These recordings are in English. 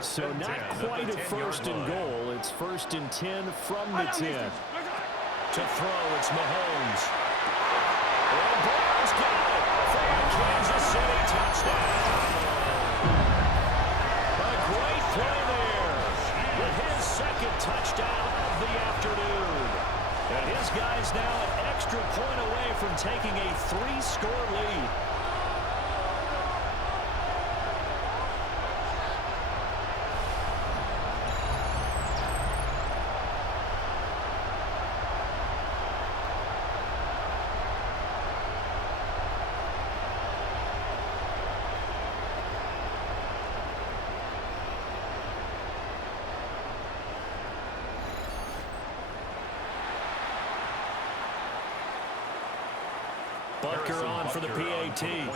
So not quite a first and goal. It's 1st and 10 from the 10. To throw, it's Mahomes. And Brown's got it for a Kansas City touchdown. A great play there with his 2nd touchdown of the afternoon. And his guy's now an extra point away from taking a 3-score lead. Butker on for the PAT. And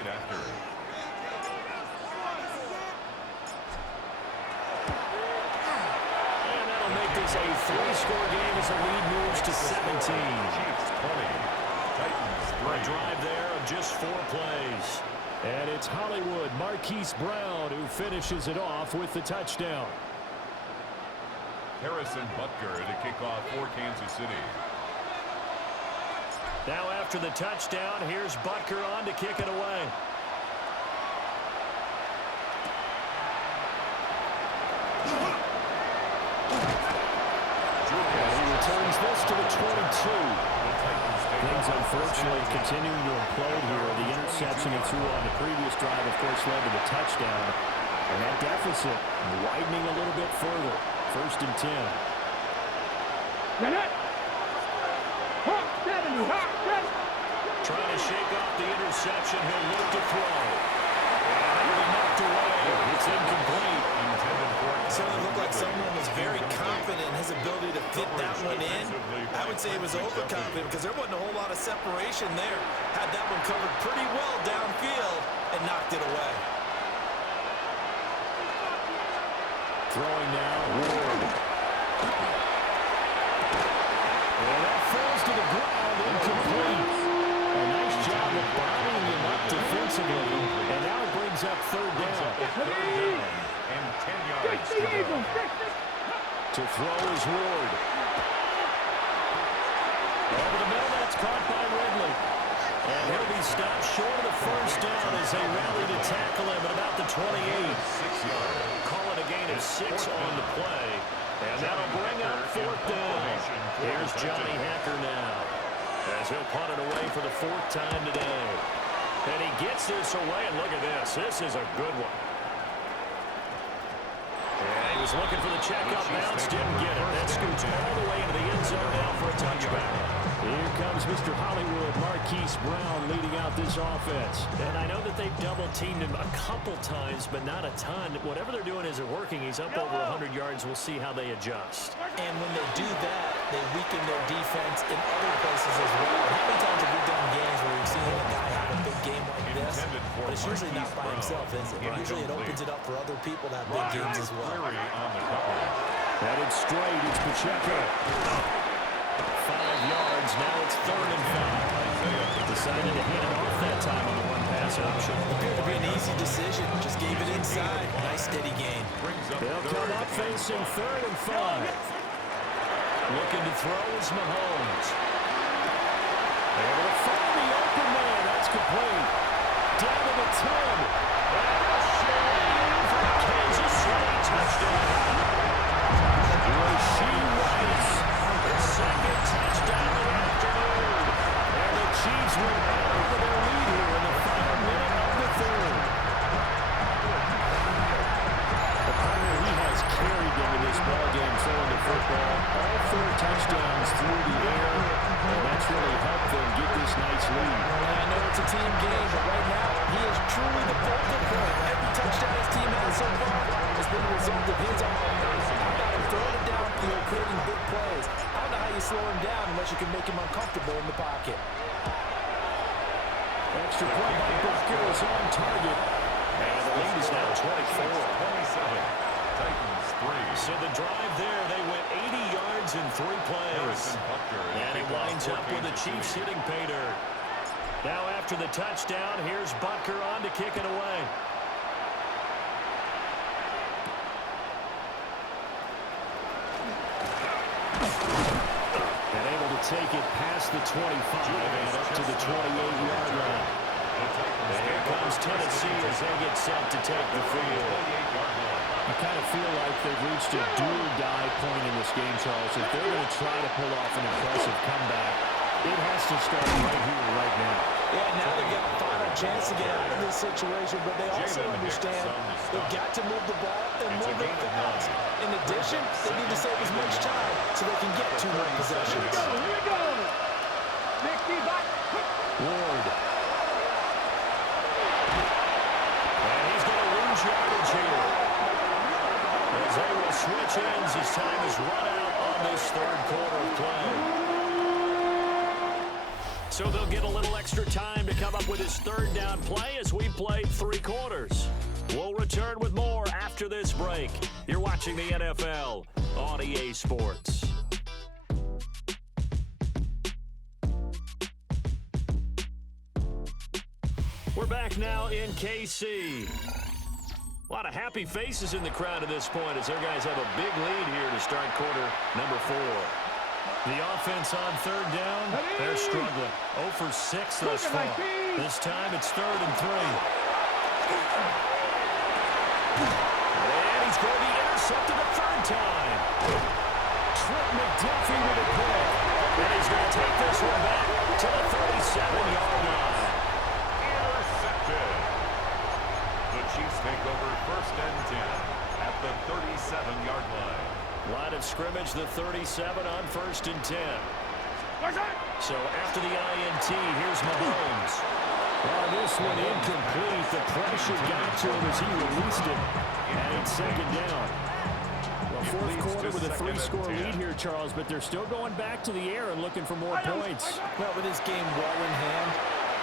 that'll make this a 3-score game as the lead moves to 17. A drive there of just 4 plays. And it's Hollywood Marquise Brown who finishes it off with the touchdown. Harrison Butker to kick off for Kansas City. Now after the touchdown, here's Butker on to kick it away. And he returns this to the 22. Things unfortunately continuing to implode here. The interception he threw on the previous drive, of course, led to the touchdown. And that deficit widening a little bit further. 1st and 10. Trying to shake off the interception. He'll look to throw. And that'll be knocked away. It's incomplete. Certainly looked like someone was very confident in his ability to fit that one in. I would say he was overconfident because there wasn't a whole lot of separation there. Had that one covered pretty well downfield and knocked it away. Throwing now, Ward. And that falls to the ground, incomplete. A nice job of bottling him up defensively. And now it brings up 3rd down. And 10 yards to go. To throw is Ward. Over the middle, that's caught by Ridley. And he'll be stopped short of the 1st down as they rally to tackle him at about the 28. 6 yards. Call it a gain of 6 on the play. And that'll bring up 4th down. Here's Johnny Hacker now, as he'll punt it away for the 4th time today. And he gets this away, and look at this. This is a good one. And he was looking for the checkup bounce, didn't get it. That scoots all the way into the end zone now for a touchback. Here comes Mr. Hollywood Marquise Brown leading out this offense. And I know that they've double-teamed him a couple times, but not a ton. Whatever they're doing isn't working. He's up over 100 yards. We'll see how they adjust. And when they do that, they weaken their defense in other places as well. How many times have we done games where we've seen a guy have a big game like this? But it's usually not by himself, is it? Usually it opens it up for other people to have big games as well. Headed straight, it's Pacheco. 5 yards, now it's 3rd and 5. Decided to hand it off that time on the run-pass option. Appeared to be an easy decision, just gave it inside. Nice steady gain. They'll come up facing 3rd and 5. Looking to throw is Mahomes. Able to find the open man, that's complete. Down to the 10. For Kansas City touchdown. Rasheed Rice. His 2nd touchdown of the afternoon. And the Chiefs will add on to their lead here in the final minute of the 3rd. The partner, he has carried them in this ballgame throwing the football. All 4 touchdowns through the air. And that's really helped them get this nice lead. And I know it's a team game, but right now, he is truly the focal point. Every touchdown his team has so far has been a result of his arm. How about him throwing it downfield, creating big plays? I don't know how you slow him down unless you can make him uncomfortable in the pocket. Extra point by Butker is on target. And the lead is now 27. Titans 3. So the drive there, they went 80 yards in 3 plays. And he winds up with the Chiefs hitting pay dirt. Now after the touchdown, here's Butker on to kick it away. take it past the 25 and up to the 28-yard line. And here comes Tennessee as they get set to take the field. I kind of feel like they've reached a do-or-die point in this game, Charles. If they're going to try to pull off an impressive comeback, it has to start right here, right now. Yeah, now they've got a final chance to get out of this situation, but they also understand they've got to move the ball and move it fast. In addition, they need to save as much time so they can get 2 more possessions. Here we go. Ward. And he's going to lose yardage here. As they will switch ends as time is run out on this third quarter of play. So they'll get a little extra time to come up with his third down play as we play 3 quarters. We'll return with more after this break. You're watching the NFL on EA Sports. We're back now in KC. A lot of happy faces in the crowd at this point as their guys have a big lead here to start quarter number 4. The offense on third down, they're struggling. 0 for 6 thus far. This time it's 3rd and 3. And he's going to be intercepted a third time. Trent McDuffie with a pick. And he's going to take this one back to the 37-yard line. Intercepted. The Chiefs take over 1st and 10 at the 37-yard line. Line of scrimmage, the 37 on 1st and 10. So after the INT, here's Mahomes. This one incomplete. The pressure got to him as he released it. And it's 2nd down. Well, 4th quarter with a 3-score lead here, Charles, but they're still going back to the air and looking for more points. Well, with this game well in hand,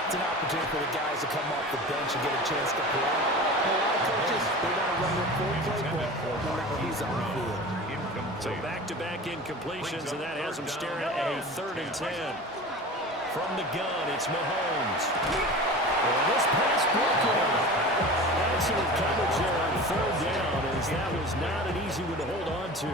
it's an opportunity for the guys to come off the bench and get a chance to play. A lot of coaches, they want to run their full playbook no matter who's on the field. So back-to-back incompletions, and that has them staring at a 3rd and 10. From the gun, it's Mahomes. This pass broken. Excellent coverage there on 3rd down, as that was not an easy one to hold on to.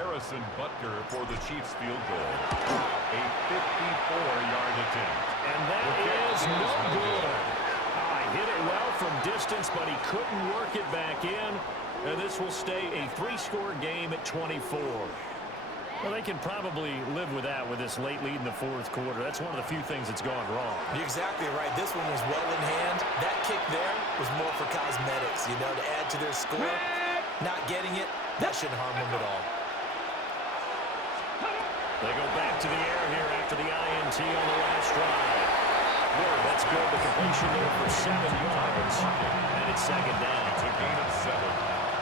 Harrison Butker for the Chiefs field goal. A 54-yard attempt. And that is no good. Hit it well from distance, but he couldn't work it back in. And this will stay a 3-score game at 24. Well, they can probably live with that with this late lead in the 4th quarter. That's one of the few things that's gone wrong. You're exactly right. This one was well in hand. That kick there was more for cosmetics, you know, to add to their score. Not getting it, that shouldn't harm them at all. They go back to the air here after the INT on the last drive. Ward, that's good. The completion there for 7 yards. And it's 2nd down. It's a gain of 7.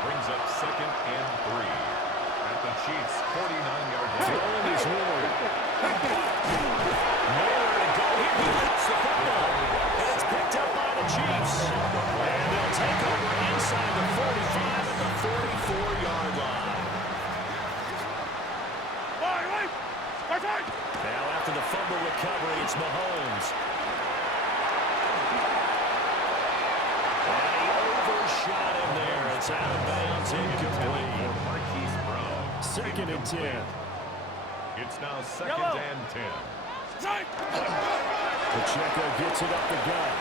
Brings up 2nd and 3. At the Chiefs' 49-yard line. Throwing is Ward. Nowhere to go here. He lets the football. And it's picked up by the Chiefs. And they'll take over inside the 45 at the 44-yard line. Now after the fumble recovery, it's Mahomes. And he overshot him there. It's out of bounds, incomplete. Marquise Brown. 2nd and 10. It's now 2nd and 10. Pacheco gets it up the gut.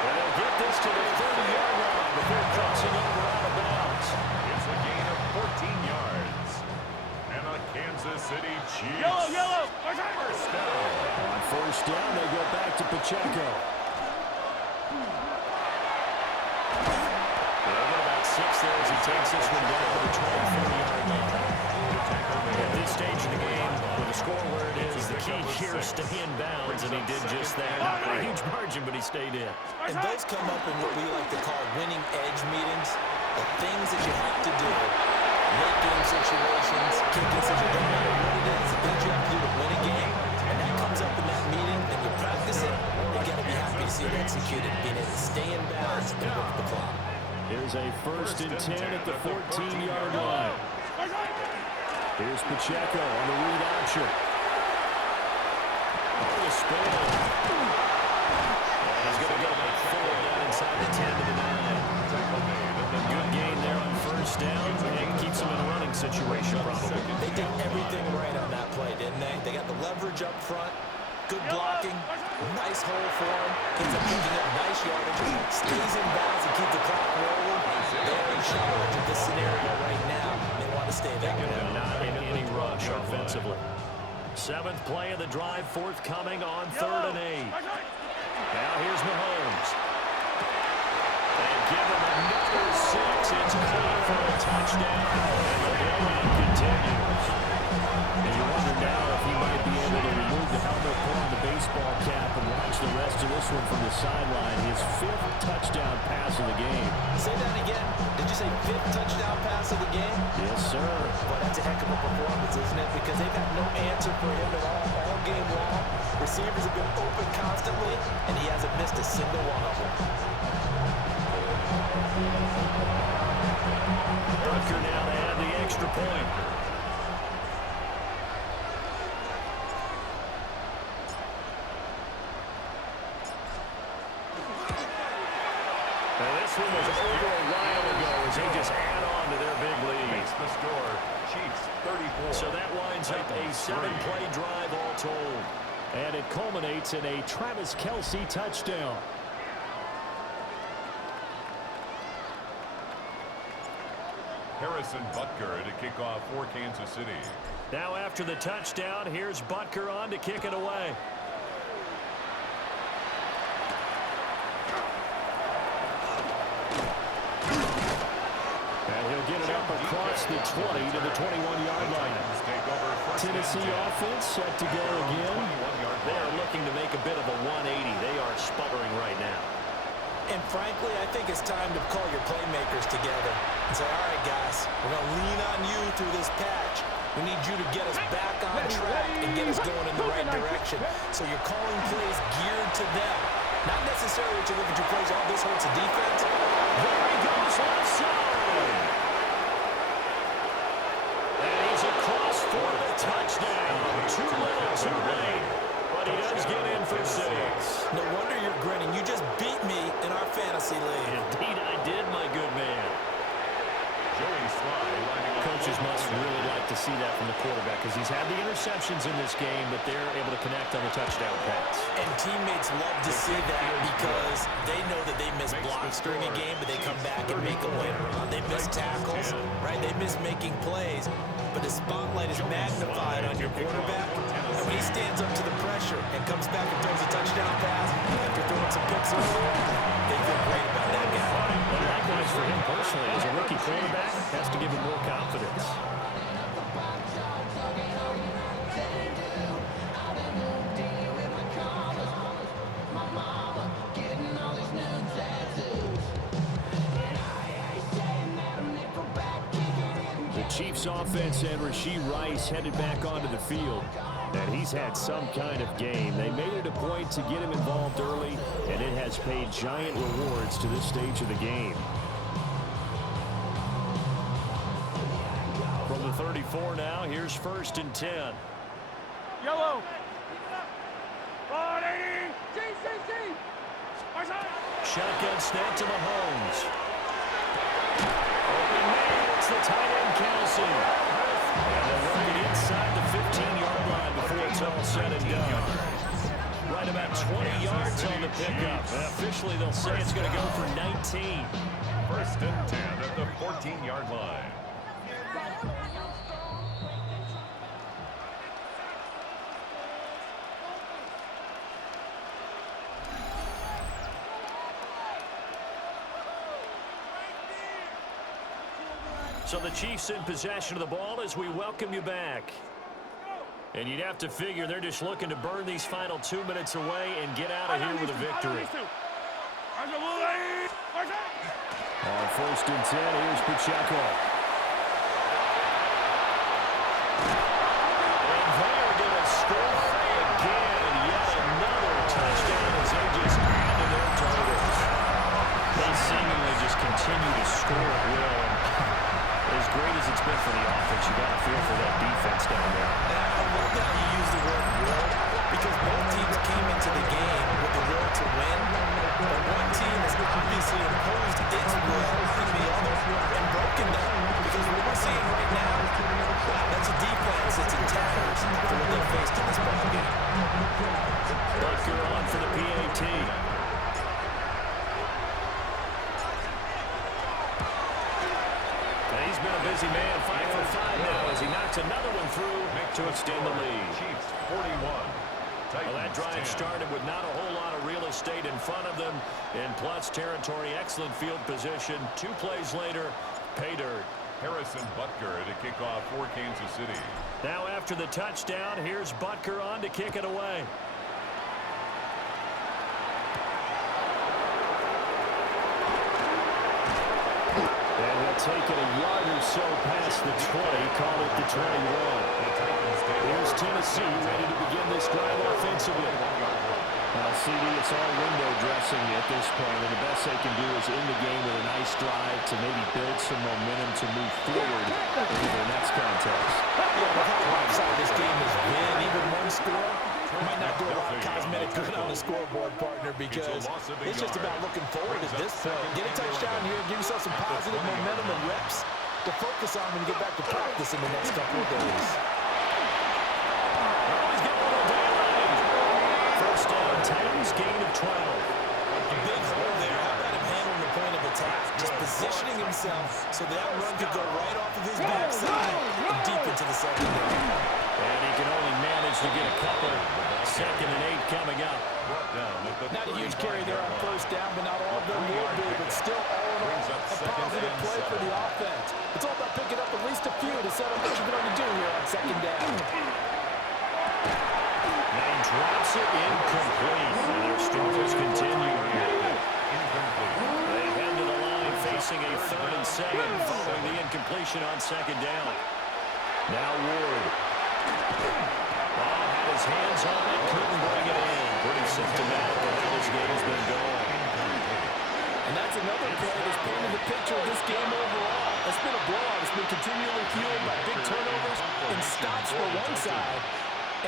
And they'll get this to the 30-yard line before crossing over out of bounds. It's a gain of 14 yards. And a Kansas City Chiefs. Yellow. First down. On 1st down, they go back to Pacheco. They'll get about 6 there as he takes this one down to the 24-yard line. At this stage of the game, with the score where it is, the key here is stay in bounds, and he did just that. Not by a huge margin, but he stayed in. And those come up in what we like to call winning edge meetings. The things that you have to do, late game situations, kicking situations, no matter what it is, the things you have to do to win a game, and that comes up in that meeting, then you practice it, you got to be happy to see it executed, being able to stay in bounds and work the clock. Here's a 1st and 10 at the 14-yard line. Here's Pacheco on the read option. The spin. And he's going to get about 4 down inside the 10 to the 9. Good gain there on 1st down, and keeps him in the running situation, probably. They did everything right on that play, didn't they? They got the leverage up front, good blocking, nice hole for him, ends up picking up nice yardage, stays in bounds and keep the clock rolling. They're in charge of this scenario right now. They want to stay that way. Not in any rush offensively. 7th play of the drive, forthcoming on 3rd and 8. Now here's Mahomes. And give him another 6. It's caught for a touchdown. And the blowout continues. And you wonder now if he might be able to remove the helmet, put on the baseball cap, and watch the rest of this one from the sideline. His 5th touchdown pass of the game. Say that again. Did you say 5th touchdown pass of the game? Yes, sir. Well, that's a heck of a performance, isn't it? Because they've got no answer for him at all game long. Receivers have been open constantly, and he hasn't missed a single one of them. Butker now to add the extra point. And this one was over a while ago as they just add on to their big lead. Makes the score. Chiefs 34. So that winds up a 7-play drive all told. And it culminates in a Travis Kelce touchdown. Harrison Butker to kick off for Kansas City. Now after the touchdown, here's Butker on to kick it away. And he'll get it up across the 20 to the 21-yard line. Tennessee offense set to go again. They are looking to make a bit of a 180. They are sputtering right now. And frankly, I think it's time to call your playmakers together and say, all right, guys, we're going to lean on you through this patch. We need you to get us back on track and get us going in the right direction. So you're calling plays geared to them. Not necessarily that you look at your plays, oh, this hurts the defense. There he goes left side. And he's across for the touchdown. Too little, too late. But he does get in for 6. No wonder you're grinning. You just beat me in our fantasy league. Indeed I did, my good man. Joey Sly lining up. Coaches must really like to see that from the quarterback because he's had the interceptions in this game, but they're able to connect on the touchdown pass. And teammates love to see that because they know that they miss blocks during a game, but they come back and make a win. They miss tackles, right? They miss making plays, but the spotlight is magnified on your quarterback. And when he stands up to the pressure and comes back and throws a touchdown pass after throwing some picks earlier, they feel great about that guy. And likewise for him personally, as a rookie quarterback, has to give him more confidence. The Chiefs offense and Rashee Rice headed back onto the field. And he's had some kind of game. They made it a point to get him involved early, and it has paid giant rewards to this stage of the game. From the 34 now, here's 1st and 10. Yellow. 180. GCC. Shotgun snap to Mahomes. Open man, it's the tight end Kelce. And they'll work it inside the 15-yard line before it's all said and done. Right about 20 yards on the pickup. And officially they'll say it's going to go for 19. 1st and 10 at the 14-yard line. So the Chiefs in possession of the ball as we welcome you back. And you'd have to figure they're just looking to burn these final 2 minutes away and get out of here with a victory. On 1st and 10, here's Pacheco. And they're going to score again. Yet another touchdown as they just add to their totals. They seemingly just continue to score at will. As great as it's been for the offense, you got to feel for that defense down there. And I love that you use the word will because both teams came into the game with the will to win. But one team has obviously imposed its will on the other and broken them. Because what we're seeing right now a busy man. 5 for 5 now as he knocks another one through to extend the lead. Chiefs 41. Well, that drive started with not a whole lot of real estate in front of them. In plus territory, excellent field position. 2 plays later, pay dirt. Harrison Butker to kick off for Kansas City. Now after the touchdown, here's Butker on to kick it away. And he'll take it a yard or so past the 20, call it the 21. Here's Tennessee ready to begin this drive offensively. Well, CD, it's all window dressing at this point, and the best they can do is in the game with a nice drive to maybe build some momentum to move forward into the next contest. Yeah, with how lopsided this game has been, even one score might not do a lot of cosmetic good on the scoreboard, partner, because it's just about looking forward at this point. Get a touchdown here, give yourself some positive momentum and reps to focus on when you get back to practice in the next couple of days. First down, Titans gain of 12. A big hole there. How about him handling the point of attack? Just positioning himself so that run could go right off of his backside and deep into the secondary. And he can only manage to get a couple. 2nd and 8 coming up. Not a huge carry there on first down, but not all of them will be. But still, all in all, a positive play for the offense. It's all about picking up at least a few to set up what you're going to do here on 2nd down. And drops it incomplete. And their struggles continue here. They head to the line facing a 3rd and 7 following the incompletion on 2nd down. Now Ward. Had his hands on it, couldn't bring it in. Pretty symptomatic of how this game's been going. And that's another play that's painted the picture of this game overall. It's been a blowout. It's been continually fueled by big turnovers and stops for one side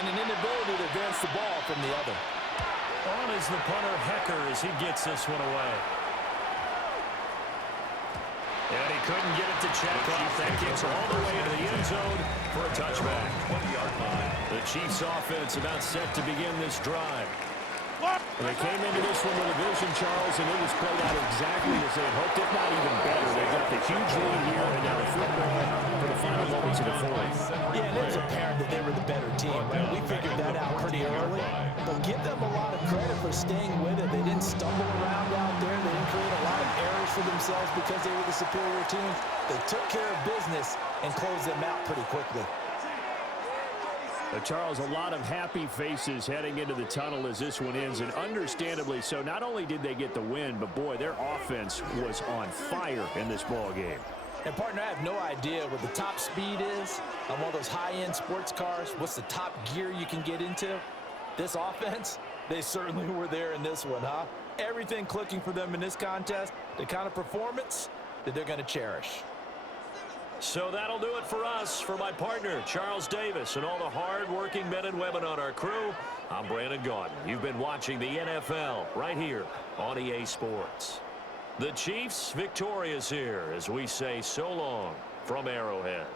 and an inability to advance the ball from the other. On is the punter Hecker as he gets this one away. And he couldn't get it to check off. That kicks all the way into the end zone for a touchback. 20-yard line. The Chiefs offense about set to begin this drive. And they came into this one with a vision, Charles, and it was played out exactly as they had hoped, if not even better. They got the huge lead here, and now the football for the final moments of the fourth. Yeah, and it was apparent that they were the better team, right? We figured that out pretty early. But give them a lot of credit for staying with it. They didn't stumble around out there. They didn't create a lot of errors for themselves because they were the superior team. They took care of business and closed them out pretty quickly. Charles, a lot of happy faces heading into the tunnel as this one ends, and understandably so. Not only did they get the win, but boy, their offense was on fire in this ball game. And partner, I have no idea what the top speed is on one of those high-end sports cars. What's the top gear you can get into? This offense, they certainly were there in this one, huh? Everything clicking for them in this contest, the kind of performance that they're going to cherish. So that'll do it for us. For my partner, Charles Davis, and all the hard-working men and women on our crew, I'm Brandon Gaudin. You've been watching the NFL right here on EA Sports. The Chiefs victorious here as we say so long from Arrowhead.